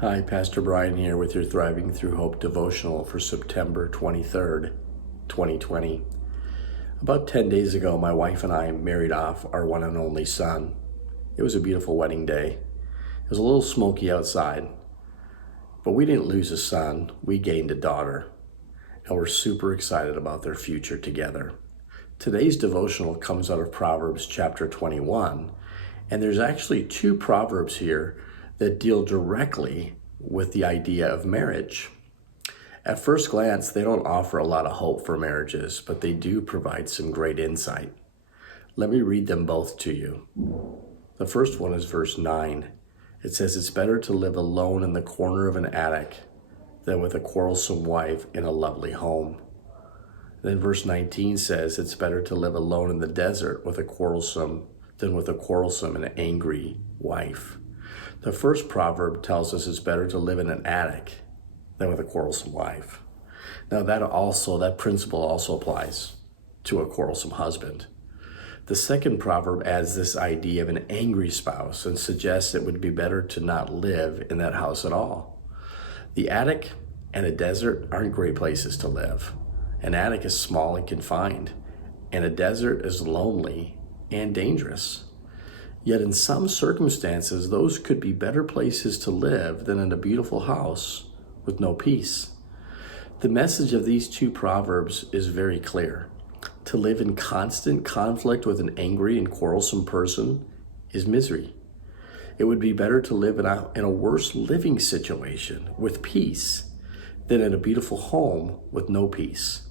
Hi, Pastor Brian here with your Thriving Through Hope devotional for September 23rd, 2020. About 10 days ago, my wife and I married off our one and only son. It was a beautiful wedding day. It was a little smoky outside, but we didn't lose a son, we gained a daughter, and we're super excited about their future together. Today's devotional comes out of Proverbs chapter 21, and there's actually two proverbs here that deal directly with the idea of marriage. At first glance, they don't offer a lot of hope for marriages, but they do provide some great insight. Let me read them both to you. The first one is verse 9. It says, "It's better to live alone in the corner of an attic than with a quarrelsome wife in a lovely home." Then verse 19 says, "It's better to live alone in the desert with a quarrelsome than with a quarrelsome and angry wife." The first proverb tells us it's better to live in an attic than with a quarrelsome wife. Now that principle also applies to a quarrelsome husband. The second proverb adds this idea of an angry spouse and suggests it would be better to not live in that house at all. The attic and a desert aren't great places to live. An attic is small and confined, and a desert is lonely and dangerous. Yet in some circumstances, those could be better places to live than in a beautiful house with no peace. The message of these two proverbs is very clear. To live in constant conflict with an angry and quarrelsome person is misery. It would be better to live in a worse living situation with peace than in a beautiful home with no peace.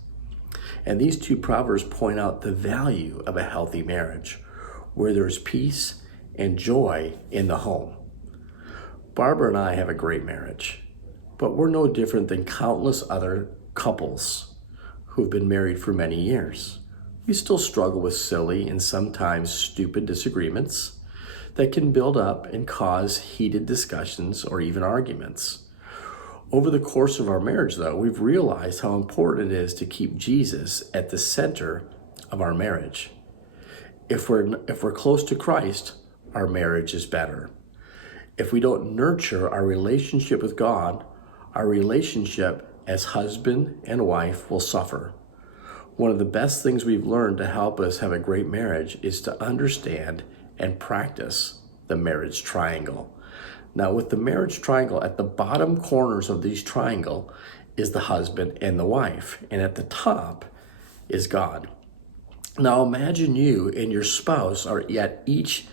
And these two proverbs point out the value of a healthy marriage, where there's peace and joy in the home. Barbara and I have a great marriage, but we're no different than countless other couples who've been married for many years. We still struggle with silly and sometimes stupid disagreements that can build up and cause heated discussions or even arguments. Over the course of our marriage, though, we've realized how important it is to keep Jesus at the center of our marriage. If we're close to Christ, our marriage is better. If we don't nurture our relationship with God, our relationship as husband and wife will suffer. One of the best things we've learned to help us have a great marriage is to understand and practice the marriage triangle. Now, with the marriage triangle, at the bottom corners of this triangle is the husband and the wife, and at the top is God. Now imagine you and your spouse are each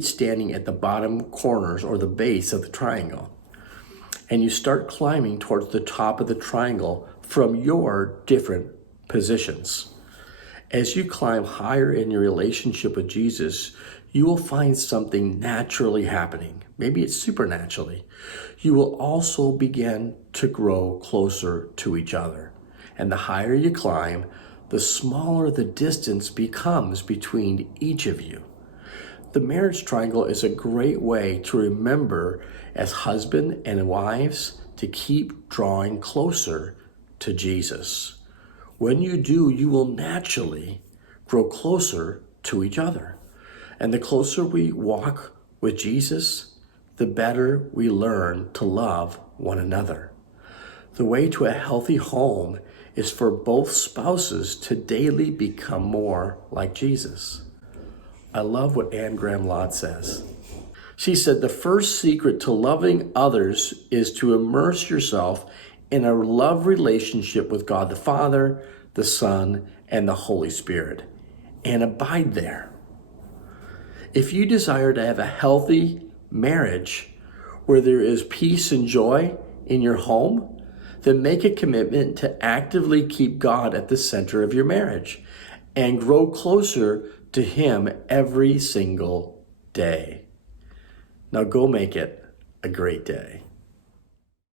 standing at the bottom corners or the base of the triangle. And you start climbing towards the top of the triangle from your different positions. As you climb higher in your relationship with Jesus, you will find something naturally happening. Maybe it's supernaturally. You will also begin to grow closer to each other. And the higher you climb, the smaller the distance becomes between each of you. The marriage triangle is a great way to remember as husband and wives to keep drawing closer to Jesus. When you do, you will naturally grow closer to each other. And the closer we walk with Jesus, the better we learn to love one another. The way to a healthy home is for both spouses to daily become more like Jesus. I love what Anne Graham Lotz says. She said, "The first secret to loving others is to immerse yourself in a love relationship with God the Father, the Son, and the Holy Spirit, and abide there." If you desire to have a healthy marriage where there is peace and joy in your home, then make a commitment to actively keep God at the center of your marriage and grow closer to Him every single day. Now go make it a great day.